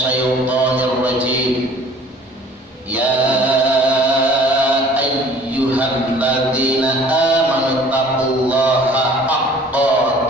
الشيطان الرجيم يا أيها الذين آمنوا اتقوا الله حق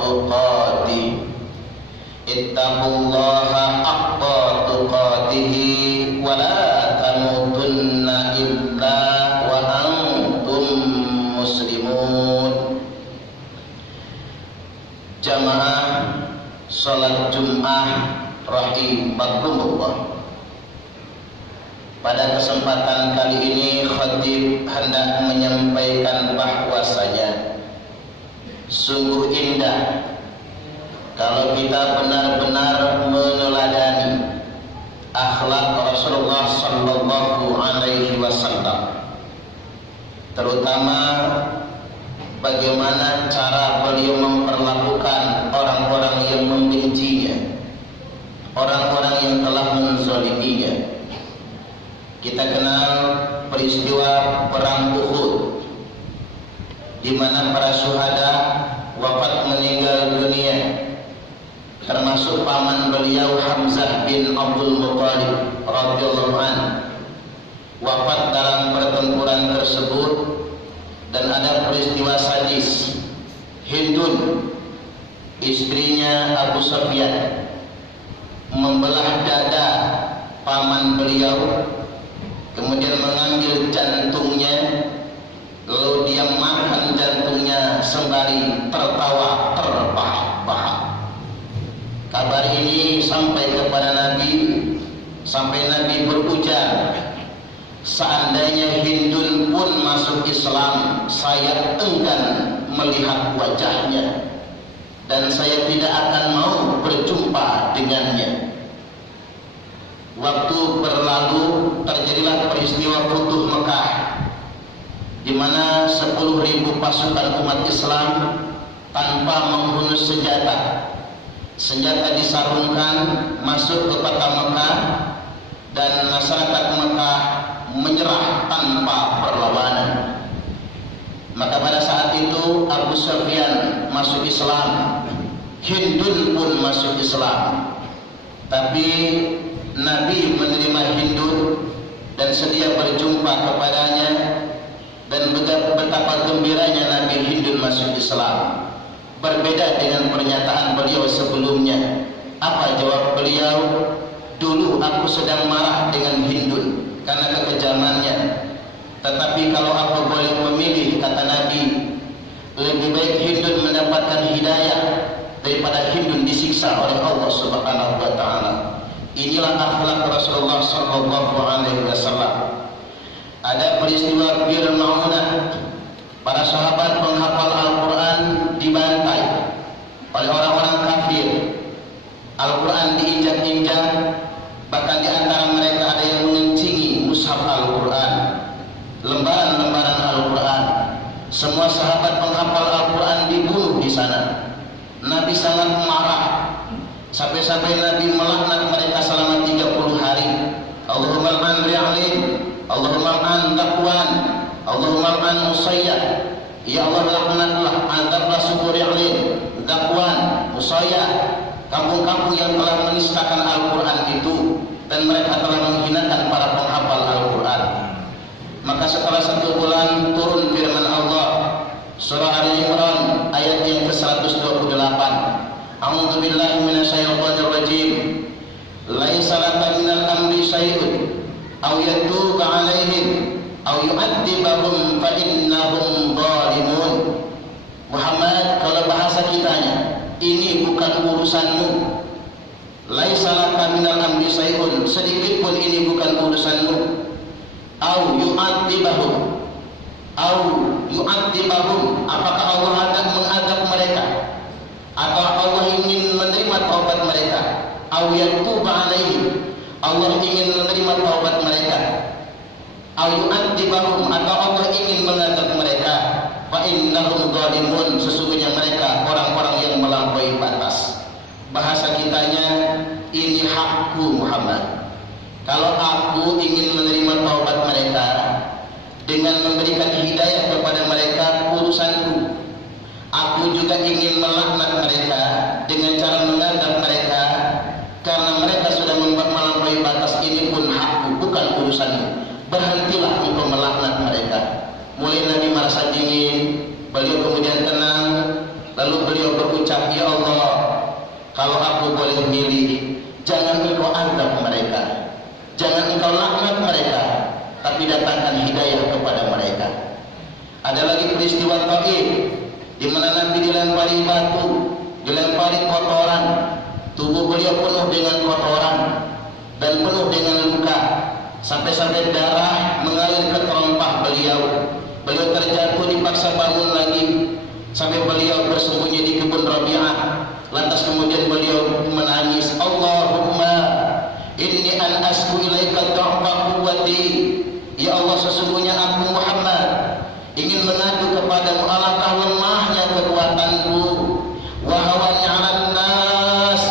تقاته اتقوا الله حق تقاته ولا تموتن إلا وأنتم مسلمون. Jamaah salat Jumat rahimakumullah. Pada kesempatan kali ini khatib hendak menyampaikan bahwasanya sungguh indah kalau kita benar-benar meneladani akhlak Rasulullah sallallahu alaihi wasallam, terutama bagaimana cara beliau memperlakukan orang-orang yang membencinya, orang-orang yang telah menzaliminya. Kita kenal peristiwa perang Uhud, di mana para syuhada wafat meninggal dunia, termasuk paman beliau Hamzah bin Abdul Muttalib radhiyallahu anhu wafat dalam pertempuran tersebut. Dan ada peristiwa sadis, Hindun istrinya Abu Sufyan membelah dada paman beliau, kemudian mengambil jantungnya, lalu dia makan jantungnya sembari tertawa terbahak-bahak. Kabar ini sampai kepada Nabi, sampai Nabi berujar, seandainya Hindun pun masuk Islam, saya enggan melihat wajahnya dan saya tidak akan mau berjumpa dengannya. Waktu berlalu terjadilah peristiwa Futuh Mekah, di mana 10.000 pasukan umat Islam tanpa menghunus senjata disarungkan masuk ke kota Mekah, dan masyarakat Mekah menyerah tanpa perlawanan. Maka pada saat itu Abu Sufyan masuk Islam, Hindun pun masuk Islam. Tapi Nabi menerima Hindun dan sedia berjumpa kepadanya, dan betapa gembiranya Nabi Hindun masuk Islam. Berbeda dengan pernyataan beliau sebelumnya. Apa jawab beliau? Dulu aku sedang marah dengan Hindun karena kekejamannya, tetapi kalau aku boleh memilih, kata Nabi, lebih baik Hindun mendapatkan hidayah daripada Hindun disiksa oleh Allah Subhanahu wa taala. Inilah akhlak Rasulullah sallallahu alaihi wasallam. Ada peristiwa Bir Maunah, para sahabat penghafal Al-Qur'an dibantai oleh orang-orang kafir. Al-Qur'an diinjak-injak, bahkan di antara mereka ada yang mengencingi mushaf Al-Quran, lembaran-lembaran Al-Quran. Semua sahabat penghafal Al-Quran dibunuh di sana. Nabi sangat marah, sampai-sampai Nabi melaknat mereka selama 30 hari. Allahumma al'an Ri'alin, Allahumma al'an Taqwan, Allahumma al'an Musayyad. Ya Allah, laknatlah, azablah suku Ri'alin, Taqwan, Musayyad, kampung-kampung yang telah menistakan Al-Quran itu, dan mereka telah menghinakan para penghafal Al-Quran. Maka setelah 1 bulan turun firman Allah, surah Ali Imran ayat yang ke-128. A'udzu billahi minasyaitonir rajim. Laisa laka minal amri syai'un aw yatuba 'alaihim aw yu'adzibahum fa innahum zalimun. Muhammad, kalau bahasa kitanya, ini bukan urusanmu. Laisa laka minal amri syai'un, sedikit pun ini bukan urusanmu. Au yu'adzibahum, apakah Allah akan mengadab mereka, atau Allah ingin menerima taubat mereka? Au yatuba 'alaihim, Allah ingin menerima taubat mereka. Au yu'adzibahum, atau Allah ingin mengadab mereka. Fa innahum zalimun, sesungguhnya mereka orang-orang yang melampaui batas. Bahasa kitanya, ini hakku Muhammad. Kalau aku ingin menerima taubat mereka dengan memberikan hidayah kepada mereka, urusanku. Aku juga ingin melaknat mereka dengan cara mengadab mereka karena mereka sudah melampaui berhentilah engkau melaknat mereka. Mulai Nabi merasa dingin, beliau kemudian tenang, lalu beliau berucap, ya Allah, kalau aku boleh milih, jangan engkau azab mereka, jangan engkau laknat mereka, tapi datangkan hidayah kepada mereka. Ada lagi peristiwa Taif, di mana Nabi dilempari batu, dilempari kotoran, tubuh beliau penuh dengan kotoran dan penuh dengan luka, sampai-sampai darah mengalir ke terompah beliau. Beliau terjatuh, dipaksa bangun lagi, sampai beliau bersembunyi di kebun Rabi'ah. Lantas kemudian beliau menangis, Allahumma inni an asku ilaika du'fa quwwati. Ya Allah, sesungguhnya aku Muhammad ingin mengadu kepadamu alangkah lemahnya kekuatanku, wa hawani 'alan nas,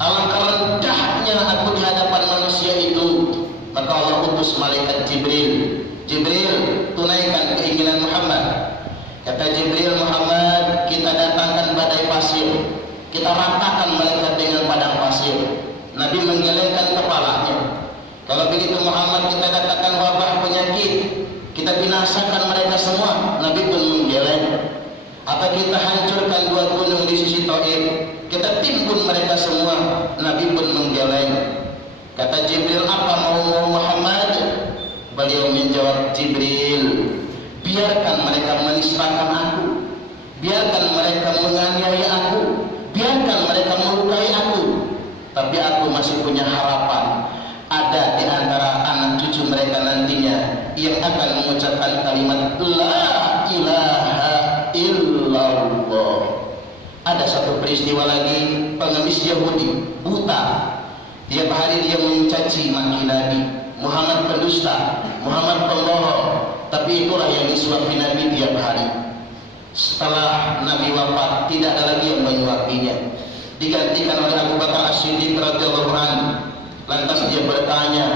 alangkah rendahnya aku di hadapan manusia itu. Maka Allah utus malaikat Jibril. Jibril, tunaikan keinginan Muhammad. Kata Jibril, Muhammad, kita datangkan badai pasir, kita ratakan mereka dengan padang pasir. Nabi menggelengkan kepalanya. Kalau begitu Muhammad, kita datangkan wabah penyakit, kita binasakan mereka semua. Nabi pun menggeleng. Atau kita hancurkan dua gunung di sisi Taif, kita timbun mereka semua. Nabi pun menggeleng. Kata Jibril, apa mau Muhammad? Beliau menjawab, Jibril, biarkan mereka menistakan aku, biarkan mereka menganiaya aku, biarkan mereka melukai aku, tapi aku masih punya harapan. Ada di antara anak cucu mereka nantinya yang akan mengucapkan kalimat La ilaha illallah. Ada satu peristiwa lagi, pengemis Yahudi buta, tiap hari dia mencaci maki Nabi, Muhammad pendusta, Muhammad pembohong. Tapi itulah yang disuapi Nabi tiap hari. Setelah Nabi wafat, tidak ada lagi yang menyuapinya, digantikan oleh Abu Bakar As-Siddiq radhiyallahu anhu. Lantas dia bertanya,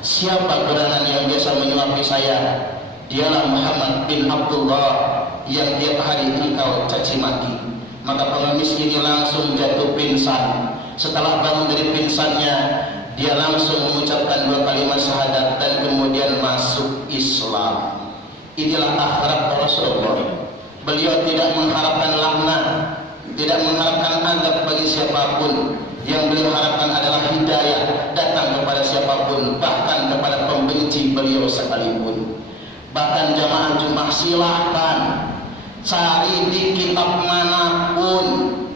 siapa gerangan yang biasa menyuapi saya? Dialah Muhammad bin Abdullah yang tiap hari engkau caci maki. Maka pengemis ini langsung jatuh pingsan. Setelah bangun dari pingsannya, dia langsung mengucapkan dua kalimat syahadat dan kemudian masuk Islam. Inilah akhlak Rasulullah. Beliau tidak mengharapkan laknat, tidak mengharapkan azab bagi siapapun. Yang beliau harapkan adalah hidayah datang kepada siapapun, bahkan kepada pembenci beliau sekalipun. Bahkan jamaah Jumat, silahkan cari di kitab manapun,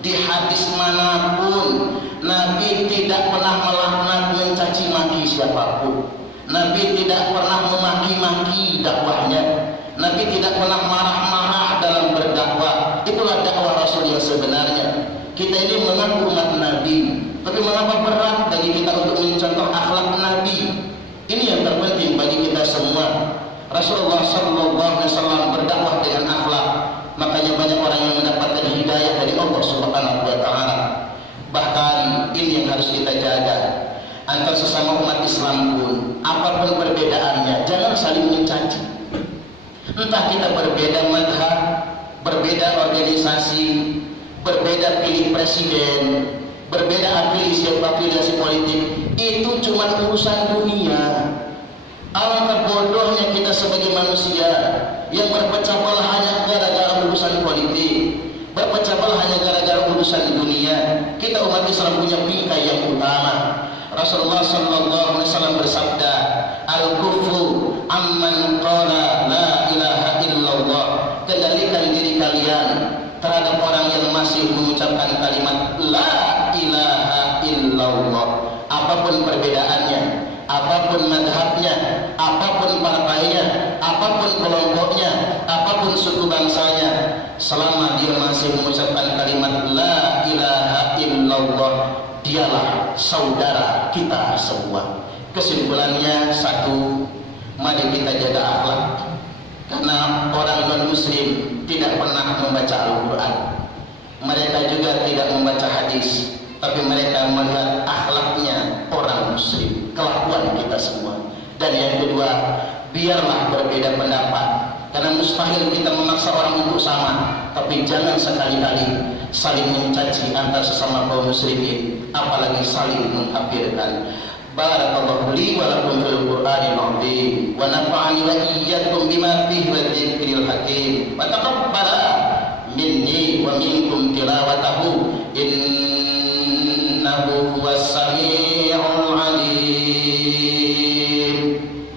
di hadis manapun, Nabi tidak pernah melaknat, mencaci maki siapapun. Nabi tidak pernah memaki-maki dakwahnya. Nabi tidak pernah marah-marah dalam berdakwah. Itulah dakwah Rasul yang sebenarnya. Kita ini mengaku umat Nabi, tapi mengapa berat bagi kita untuk mencontoh akhlak Nabi? Ini yang terpenting bagi kita semua. Rasulullah SAW berdakwah dengan akhlak, makanya banyak orang yang mendapatkan hidayah dari Allah Subhanahu wa Ta'ala. Bahkan ini yang harus kita jaga. Antar sesama umat Islam pun, apapun perbedaannya, jangan saling mencaci. Entah kita berbeda madhab, berbeda organisasi, berbeda pilih presiden, berbeda afiliasi politik, itu cuma urusan dunia. Alangkah bodohnya kita sebagai manusia yang berpecah belah hanya gara-gara urusan politik, berpecah belah hanya gara-gara urusan dunia. Kita umat Islam punya bingkai yang utama. Rasulullah SAW bersabda, Al-kufu amman qala la ilaha illallah. Kendalikan diri kalian terhadap orang yang masih mengucapkan kalimat la ilaha illallah. Apapun perbedaannya, apapun madhabnya, apapun partainya, apapun kelompoknya, apapun suku bangsanya, selama dia masih mengucapkan kalimat la ilaha illallah, dialah saudara kita semua. Kesimpulannya satu, mari kita jaga akhlak. Karena orang non-muslim tidak pernah membaca Al-Quran, mereka juga tidak membaca hadis, tapi mereka melihat akhlaknya orang muslim, kelakuan kita semua. Dan yang kedua, biarlah berbeda pendapat, karena mustahil kita memaksa orang untuk sama, tapi jangan sekali-kali saling mencaci antar sesama kaum muslimin, apalagi saling mengkafirkan. Barakallahu li wa lakum fil Qur'anil azim wa nafa'ani wa iyyakum bima fihi wa dzikril hakim wa taqabbala minni wa minkum tilawatahu innahu huwas sami'ul alim.